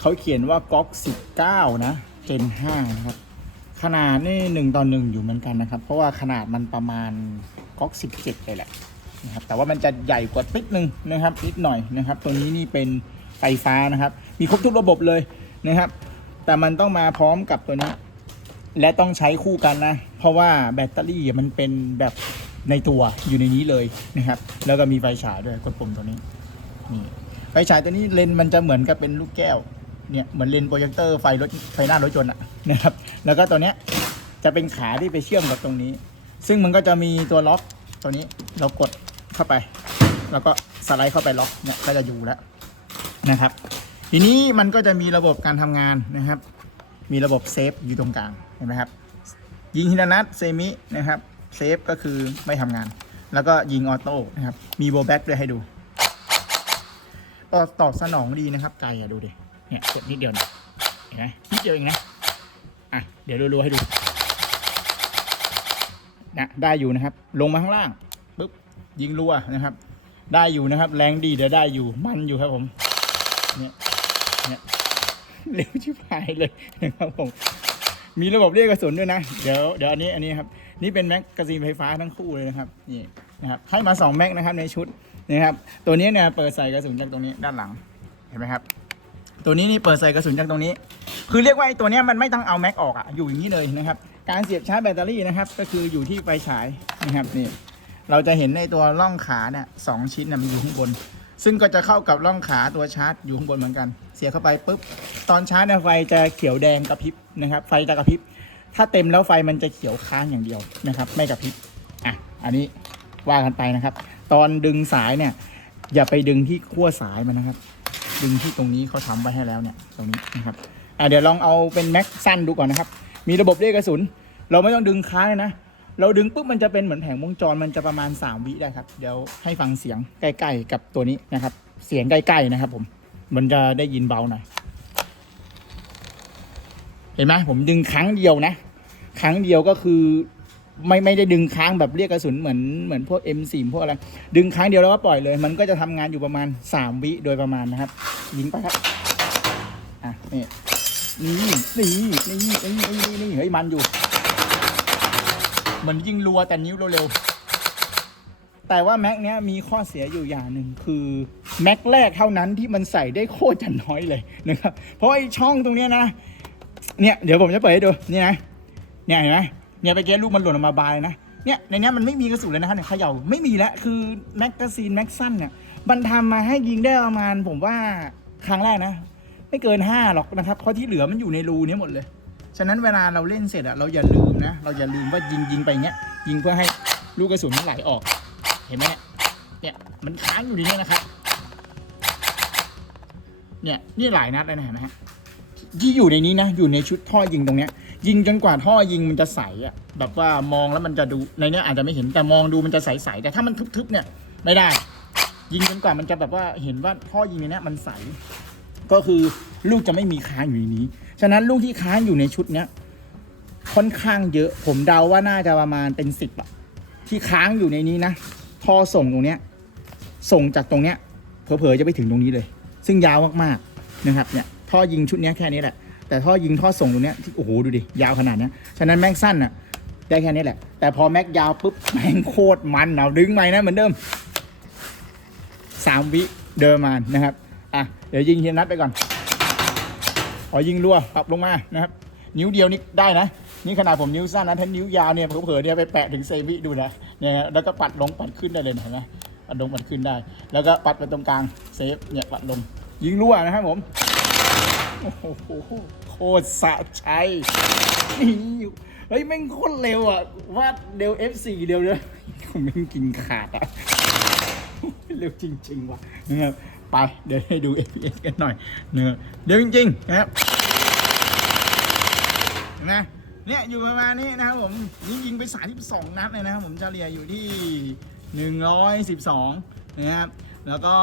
เขาเขียนว่าก๊อก19 นะเจน5นะครับ ขนาดนี่หนึ่งต่อหนึ่งอยู่เหมือนกันนะครับ เพราะว่าขนาดมันประมาณก๊อก17เลยแหละนะครับแต่ว่ามันจะใหญ่กว่านิดนึงนะครับนิดหน่อยนะครับ ตัวนี้นี่เป็นไฟฟ้านะครับ มีครบทุกระบบเลยนะครับ แต่มันต้องมาพร้อมกับตัวนี้ และต้องใช้คู่กันนะ เพราะว่าแบตเตอรี่มันเป็นแบบในตัวอยู่ในนี้เลยนะครับ แล้วก็มีไฟฉายด้วยกดปุ่มตัวนี้นี่ไฟฉายตัวนี้เลนมันจะเหมือนกับเป็นลูกแก้ว เนี่ยเหมือนเลนโปรเจคเตอร์ไฟรถไฟหน้ารถยนต์อะนะครับ แล้วก็ตัวเนี้ยจะเป็นขาที่ไปเชื่อมกับตรงนี้ ซึ่งมันก็จะมีตัวล็อกตัวนี้เรากดเข้าไป แล้วก็สไลด์เข้าไปล็อกเนี่ยก็จะอยู่แล้วนะครับ ทีนี้มันก็จะมีระบบการทำงานนะครับ มีระบบเซฟอยู่ตรงกลางเห็นไหมครับ ยิงฮินานัทเซมินะครับเซฟก็คือไม่ทำงาน แล้วก็ยิงออโต้นะครับ มีโบแบ็กด้วยให้ดูตอบตอบสนองดีนะครับไกลอะดูดิ เนี่ยกดนิดเดียวนะเห็นไหมนิดเดียวเองนะอะเดี๋ยวรัวๆให้ดูนะได้อยู่นะครับ ลงมาข้างล่างปุ๊บยิงรัวนะครับ ได้อยู่นะครับ แรงดีเดี๋ยวได้อยู่มันอยู่ครับผมเนี่ยเนี่ยเร็วชิบหายเลยนะครับผมมีระบบเรียกกระสุนด้วยนะ เดี๋ยวเดี๋ยวอันนี้อันนี้ครับ นี่เป็นแม็กกาซีนไฟฟ้าทั้งคู่เลยนะครับนี่นะครับให้มา 2 แม็กนะครับในชุดนะครับ ตัวนี้เนี่ยเปิดใส่กระสุนจากตรงนี้ด้านหลังเห็นไหมครับ ตัวนี้นี่เปิดใส่กระสุนจากตรงนี้ คือเรียกว่าไอ้ตัวนี้มันไม่ต้องเอาแม็กออกอะอยู่อย่างนี้เลยนะครับ การเสียบชาร์จแบตเตอรี่นะครับ ก็คืออยู่ที่ไฟฉายนะครับนี่ เราจะเห็นในตัวร่องขาเนี่ยสองชิ้นน่ะมันอยู่ข้างบน ซึ่งก็จะเข้ากับร่องขาตัวชาร์จอยู่ข้างบนเหมือนกัน เสียบเข้าไปปุ๊บ ตอนชาร์จไฟจะเขียวแดงกระพริบนะครับ ไฟจะกระพริบ ถ้าเต็มแล้วไฟมันจะเขียวค้างอย่างเดียวนะครับ ไม่กระพริบ อะ อันนี้ว่ากันไปนะครับ ตอนดึงสายเนี่ย อย่าไปดึงที่ขั้วสายมันนะครับ ดึงที่ตรงนี้เขาทำไว้ให้แล้วเนี่ยตรงนี้นะครับอะเดี๋ยวลองเอาเป็นแม็กสั้นดูก่อนนะครับ มีระบบเรียกกระสุน เราไม่ต้องดึงค้างเลยนะ เราดึงปุ๊บมันจะเป็นเหมือนแผงวงจรมันจะประมาณ 3 วิได้ครับ เดี๋ยวให้ฟังเสียงใกล้ๆกับตัวนี้นะครับ เสียงใกล้ๆนะครับ ผม มันจะได้ยินเบาหน่อย เห็นไหมผมดึงครั้งเดียวนะ ครั้งเดียวก็คือ ไม่ไม่ได้ดึงค้างแบบเรียกกระสุนเหมือนเหมือนพวก M4 พวกอะไร ดึงครั้งเดียวแล้วก็ปล่อยเลย มันก็จะทำงานอยู่ประมาณ 3 วิโดยประมาณนะครับ ยิงไปครับ อะนี่นี่นี่นี่นี่นี่นี่เฮ้ยมันอยู่เหมือนยิงรัวแต่นิ้วเร็วๆแต่ว่าแม็กเนี้ยมีข้อเสียอยู่อย่างหนึ่งคือแม็กแรกเท่านั้นที่มันใส่ได้โคตรจะน้อยเลยนะครับ เพราะไอ้ช่องตรงเนี้ยนะ เนี่ยเดี๋ยวผมจะเปิดให้ดูนี่นะเนี่ยเห็นไหม เนี่ยไปเกลูกมันหล่นออกมาบายนะเนี่ยในนี้มันไม่มีกระสุนเลยนะครับเนี่ยเขย่าไม่มีแล้วคือแม็กกาซีนแม็กซันเนี่ยมันทำมาให้ยิงได้ประมาณผมว่าครั้งแรกนะ ไม่เกินห้าหรอกนะครับเพราะที่เหลือมันอยู่ในรูนี้หมดเลย ฉะนั้นเวลาเราเล่นเสร็จอะเราอย่าลืมนะ เราอย่าลืมว่ายิงยิงไปเงี้ยยิงเพื่อให้ลูกกระสุนมันไหลออก เห็นไหมเนี่ยมันค้างอยู่ในนี้นะครับเนี่ยนี่หลายนัดแล้วนะเห็นไหมฮะที่อยู่ในนี้นะอยู่ในชุดท่อยิงตรงเนี้ย ยิงจนกว่าท่อยิงมันจะใสอะแบบว่ามองแล้วมันจะดูในเนี้ยอาจจะไม่เห็นแต่มองดูมันจะใสๆแต่ถ้ามันทึบๆเนี่ยไม่ได้ ยิงจนกว่ามันจะแบบว่าเห็นว่าท่อยิงในเนี้ยมันใส ก็คือลูกจะไม่มีค้างอยู่ในนี้ ฉะนั้นลูกที่ค้างอยู่ในชุดเนี้ยค่อนข้างเยอะ ผมเดาว่าน่าจะประมาณเป็นสิบอะที่ค้างอยู่ในนี้นะท่อส่งตรงเนี้ยส่งจากตรงเนี้ยเผลอๆจะไปถึงตรงนี้เลย ซึ่งยาวมากๆนะครับเนี่ยท่อยิงชุดเนี้ยแค่นี้แหละ แต่ท่อยิงท่อส่งตรงเนี้ยที่โอ้โหดูดิยาวขนาดเนี้ยฉะนั้นแม็กสั้นอะได้แค่นี้แหละ แต่พอแม็กยาวปุ๊บแม่งโคตรมันเอาดึงใหม่นะเหมือนเดิมสามวิเดิมมานะครับอะเดี๋ยวยิงเฮียนัดไปก่อนขอยิงรัวปรับลงมานะครับนิ้วเดียวนี่ได้นะ นี่ขนาดผมนิ้วสั้นนะถ้านิ้วยาวเนี่ยเผลอเนี่ยไปแปะถึงเซวิดูนะเนี่ยแล้วก็ปัดลงปัดขึ้นได้เลยเห็นไหมปัดลงปัดขึ้นได้ แล้วก็ปัดไปตรงกลางเซฟเนี่ยปัดลงยิงรั่วนะครับผมโอ้โห ตรสะใจนี่เฮ้ยแม่งโคตรเร็วอะว่าเร็ว F4 เร็วเลยผมแม่งกินขาดอะเร็วจริง ๆ ว่ะนะครับไปเดี๋ยวให้ดู FPS กันหน่อยเนื้อเดี๋ยวจริงๆนะครับเห็นไหมเนี่ยอยู่ประมาณนี้นะครับผมนี่ยิงไป32นัดเลยนะครับผมเลียอยู่ที่112นะครับ แล้วก็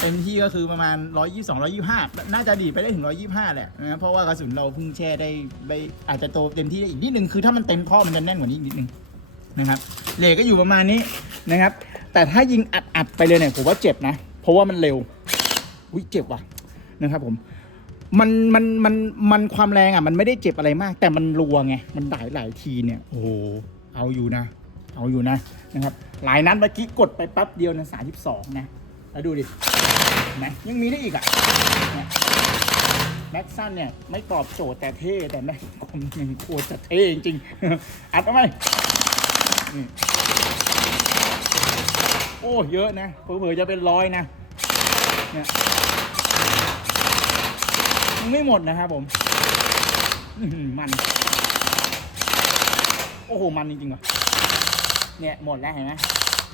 เต็มที่ก็คือประมาณ 122 125 น่าจะดีไปได้ถึง 125 แหละนะเพราะว่ากระสุนเราเพิ่งแช่ได้ได้อาจจะโตเต็มที่ได้อีกนิดนึงคือถ้ามันเต็มท่อมันจะแน่นกว่านี้อีกนิดนึงนะครับเลก็อยู่ประมาณนี้นะครับ แต่ถ้ายิงอัดๆไปเลยเนี่ยผมว่าเจ็บนะ เพราะว่ามันเร็วอุ้ยเจ็บว่ะนะครับผมมันมันมันมันความแรงอะมันไม่ได้เจ็บอะไรมาก แต่มันรัวไงมันหลายหลายทีเนี่ยโอ้โหเอาอยู่นะ เอาอยู่นะนะครับหลายนัดเมื่อกี้กดไปแป๊บเดียวนะสามสิบสองนะแล้วดูดินไหมยังมีได้อีกอะเนี่ยแม็กซันเนี่ยไม่ตอบโจทย์แต่เท่ แต่แม็กคมหนึ่งโคตรจะเท่จริงอัดเอาไหมโอ้เยอะนะเผื่อจะเป็นร้อยนะเนี่ยยังไม่หมดนะครับผมมัน โอ้โห มันจริงๆว่ะ เนี่ยหมดแล้วเห็นไหม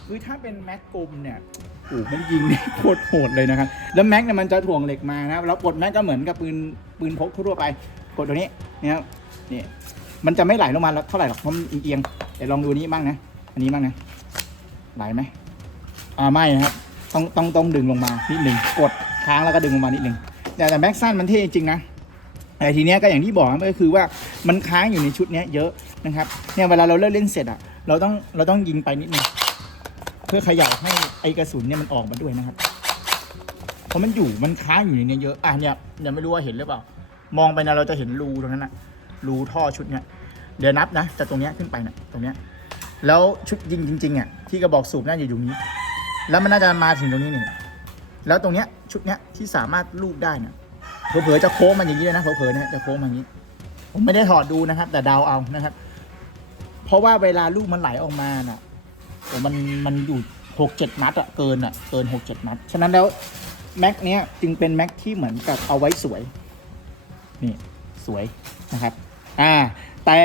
คือถ้าเป็นแม็กกลมเนี่ยโอ้มันยิงเนี่ยโคตรโหดเลยนะครับ แล้วแม็กเนี่ยมันจะถ่วงเหล็กมานะแล้วกดแม็กก็เหมือนกับปืนปืนพกทั่วไปกดตัวนี้นะครับนี่มันจะไม่ไหลลงมาแล้วเท่าไหร่หรอกเพราะมันเอียงเดี๋ยวลองดูนี้บ้างนะ อันนี้บ้างนะไหลไหมอ่าไม่นะครับต้องต้องต้องดึงลงมานิดหนึ่งกดค้างแล้วก็ดึงลงมานิดหนึ่งแต่แต่แม็กซันมันเท่จริงนะแต่ทีเนี้ยก็อย่างที่บอกก็คือว่ามันค้างอยู่ในชุดเนี้ยเยอะนะครับเนี่ยเวลาเราเลิกเล่นเสร็จอะ เราต้องเราต้องยิงไปนิดนึงเพื่อเขย่าให้ไอกระสุนเนี่ยมันออกมาด้วยนะครับ เพราะมันอยู่มันค้างอยู่ในเนี้ยเยอะอะเนี่ยเนี่ยไม่รู้ว่าเห็นหรือเปล่า มองไปนะเราจะเห็นรูตรงนั้นนะรูท่อชุดเนี้ยเดี๋ยวนับนะจากตรงเนี้ยขึ้นไปนะตรงเนี้ยแล้วชุดยิงจริงๆอะที่กระบอกสูบน่าจะอยู่นี้ แล้วมันน่าจะมาถึงตรงนี้นี่แล้วตรงเนี้ยชุดเนี้ยที่สามารถลูกได้เนี่ยเผลอๆจะโค้งมันอย่างนี้เลยนะเผลอๆเนี่ยจะโค้งมันอย่างนี้ ผมไม่ได้ถอดดูนะครับ แต่เดาเอานะครับ เพราะว่าเวลาลูกมันไหลออกมาน่ะโอ้มันมันอยู่หกเจ็ดนัดอะเกินอะเกินหกเจ็ดนัด ฉะนั้นแล้วแม็กเนี้ยจึงเป็นแม็กที่เหมือนกับเอาไว้สวย นี่สวยนะครับ อ่า แต่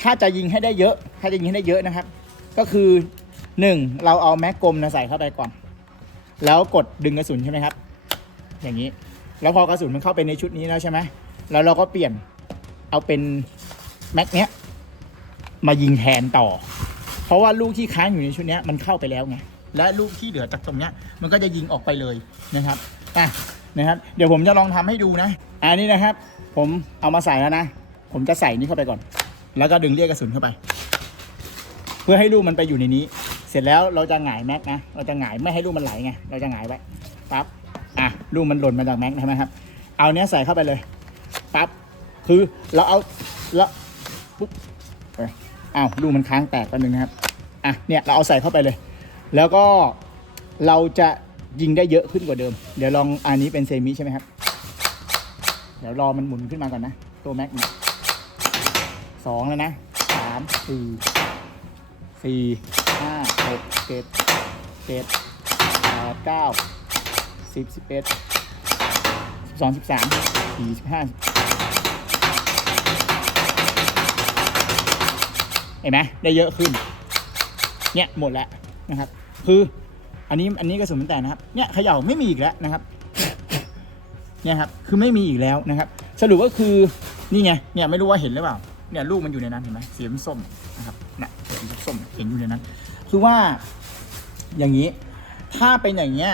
ถ้าจะยิงให้ได้เยอะ ถ้าจะยิงให้ได้เยอะนะครับ ก็คือหนึ่งเราเอาแม็กกลมนะใส่เข้าไปก่อน แล้วกดดึงกระสุนใช่ไหมครับ อย่างนี้ แล้วพอกระสุนมันเข้าไปในชุดนี้แล้วใช่ไหมแล้วเราก็เปลี่ยนเอาเป็นแม็กเนี้ย มายิงแทนต่อ เพราะว่าลูกที่ค้างอยู่ในชุดนี้มันเข้าไปแล้วไงและลูกที่เหลือจากตรงนี้มันก็จะยิงออกไปเลยนะครับอะนะครับ เดี๋ยวผมจะลองทำให้ดูนะอันนี้นะครับ ผมเอามาใส่แล้วนะ ผมจะใส่นี่เข้าไปก่อน แล้วก็ดึงเรียกกระสุนเข้าไป เพื่อให้ลูกมันไปอยู่ในนี้ เสร็จแล้วเราจะหงายแม็กนะ เราจะหงายไม่ให้ลูกมันไหลไง เราจะหงายไว้ปั๊บ อะลูกมันหล่นมาจากแม็กใช่ไหมครับ เอาเนี้ยใส่เข้าไปเลย ปั๊บ คือเราเอาแล้วปุ๊บไป อ้าวลูกมันค้างแตกแป๊บนึงนะครับอะเนี่ยเราเอาใส่เข้าไปเลย แล้วก็เราจะยิงได้เยอะขึ้นกว่าเดิม เดี๋ยวลองอันนี้เป็นเซมิใช่ไหมครับ เดี๋ยวรอมันหมุนขึ้นมาก่อนนะ ตัวแม็กสองแล้วนะสามสี่สี่ห้าหกเจ็ดเจ็ดแปดเก้าสิบสิบเอ็ดสิบสองสิบสามสี่สิบห้า เห็นไหมได้เยอะขึ้น เนี่ยหมดแล้วนะครับ คืออันนี้อันนี้กระสุนมันแตกนะครับ เนี่ยเขย่าไม่มีอีกแล้วนะครับ เนี่ยครับ คือไม่มีอีกแล้วนะครับ สรุปก็คือนี่ไง เนี่ยไม่รู้ว่าเห็นหรือเปล่า เนี่ยลูกมันอยู่ในนั้นเห็นไหมสีมันส้มนะครับน่ะสีส้มเห็นอยู่ในนั้น คือว่าอย่างนี้ ถ้าเป็นอย่างเงี้ย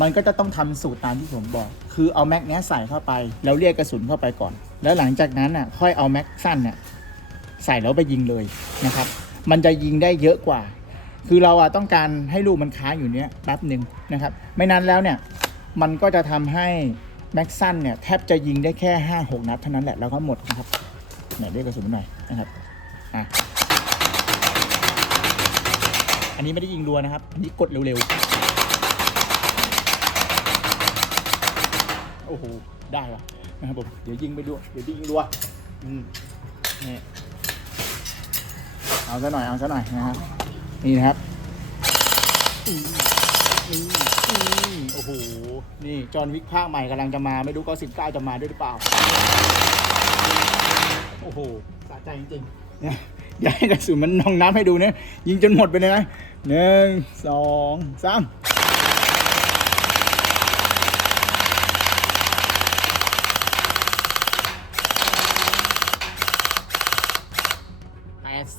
มันก็จะต้องทำสูตรตามที่ผมบอก คือเอาแม็กเนี้ยใส่เข้าไป แล้วเรียกกระสุนเข้าไปก่อน แล้วหลังจากนั้นน่ะ ค่อยเอาแม็กสั้นเนี่ย ใส่แล้วไปยิงเลยนะครับ มันจะยิงได้เยอะกว่า คือเราอะต้องการให้ลูกมันค้างอยู่เนี้ยแป๊บหนึ่งนะครับ ไม่นั้นแล้วเนี่ยมันก็จะทำให้แม็กซันเนี่ยแทบจะยิงได้แค่ห้าหกนัดเท่านั้นแหละแล้วก็หมดนะครับไหนเรียกกระสุนหน่อยนะครับอะอันนี้ไม่ได้ยิงรัวนะครับอันนี้กดเร็วๆโอ้โหได้ว่ะนะครับผมเดี๋ยวยิงไปดูเดี๋ยวยิงรัวอืมนี่ เอาซะหน่อยเอาซะหน่อยนะครับนี่นะครับอืมนี่นี่โอ้โหนี่จอห์นวิกภาคใหม่กำลังจะมาไม่รู้ก็สิบเก้าจะมาด้วยหรือเปล่า โอ้โหสะใจจริงๆเนี่ยอยากให้กระสุนมันนองน้ำให้ดูเนี่ยยิงจนหมดไปเลยนะหนึ่งสองสาม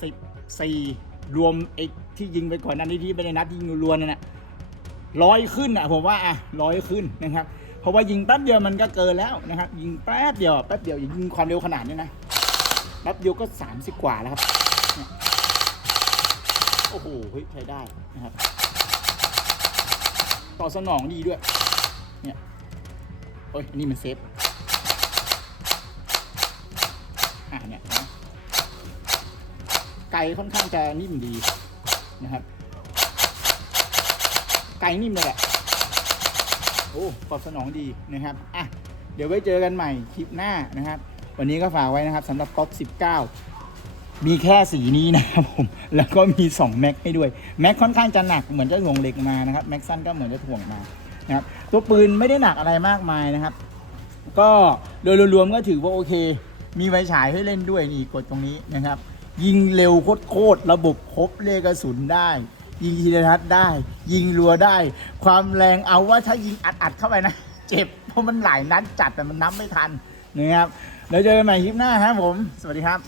แปดสิบสี่รวมไอ้ที่ยิงไปก่อนนั้นนี้ที่ไม่ได้นัดยิงรวนนั่นแหละร้อยขึ้นอะผมว่าอะร้อยขึ้นนะครับ เพราะว่ายิงแป๊บเดียวมันก็เกินแล้วนะครับ ยิงแป๊บเดียวแป๊บเดียวยิงความเร็วขนาดนี้นะแป๊บเดียวก็สามสิบกว่าแล้วครับ โอ้โหเฮ้ยใช้ได้นะครับ ต่อสนองดีด้วย เนี่ย โอ้ยอันนี่มันเซฟ อ่าเนี่ยนะ ไก่ค่อนข้างจะนิ่มดีนะครับ ไก่นิ่มเลยแหละ โอ้ตอบสนองดีนะครับอะเดี๋ยวไว้เจอกันใหม่คลิปหน้านะครับ วันนี้ก็ฝากไว้นะครับสำหรับก๊อก19 มีแค่สีนี้นะครับผม แล้วก็มี 2 แม็กให้ด้วย แม็กค่อนข้างจะหนักเหมือนจะถ่วงเหล็กมานะครับ แม็กสั้นก็เหมือนจะถ่วงมานะครับตัวปืนไม่ได้หนักอะไรมากมายนะครับ ก็โดยรวมๆก็ถือว่าโอเค มีไฟฉายให้เล่นด้วยนี่กดตรงนี้นะครับ ยิงเร็วโคตรระบบครบเลขกระสุนได้ ยิงทีละนัดได้ ยิงรัวได้ ความแรงเอาว่าถ้ายิงอัดๆเข้าไปนะ เจ็บ เพราะมันหลายนัดจัดแต่มันนับไม่ทันนะครับแล้วเจอกันใหม่คลิปหน้าครับผม สวัสดีครับ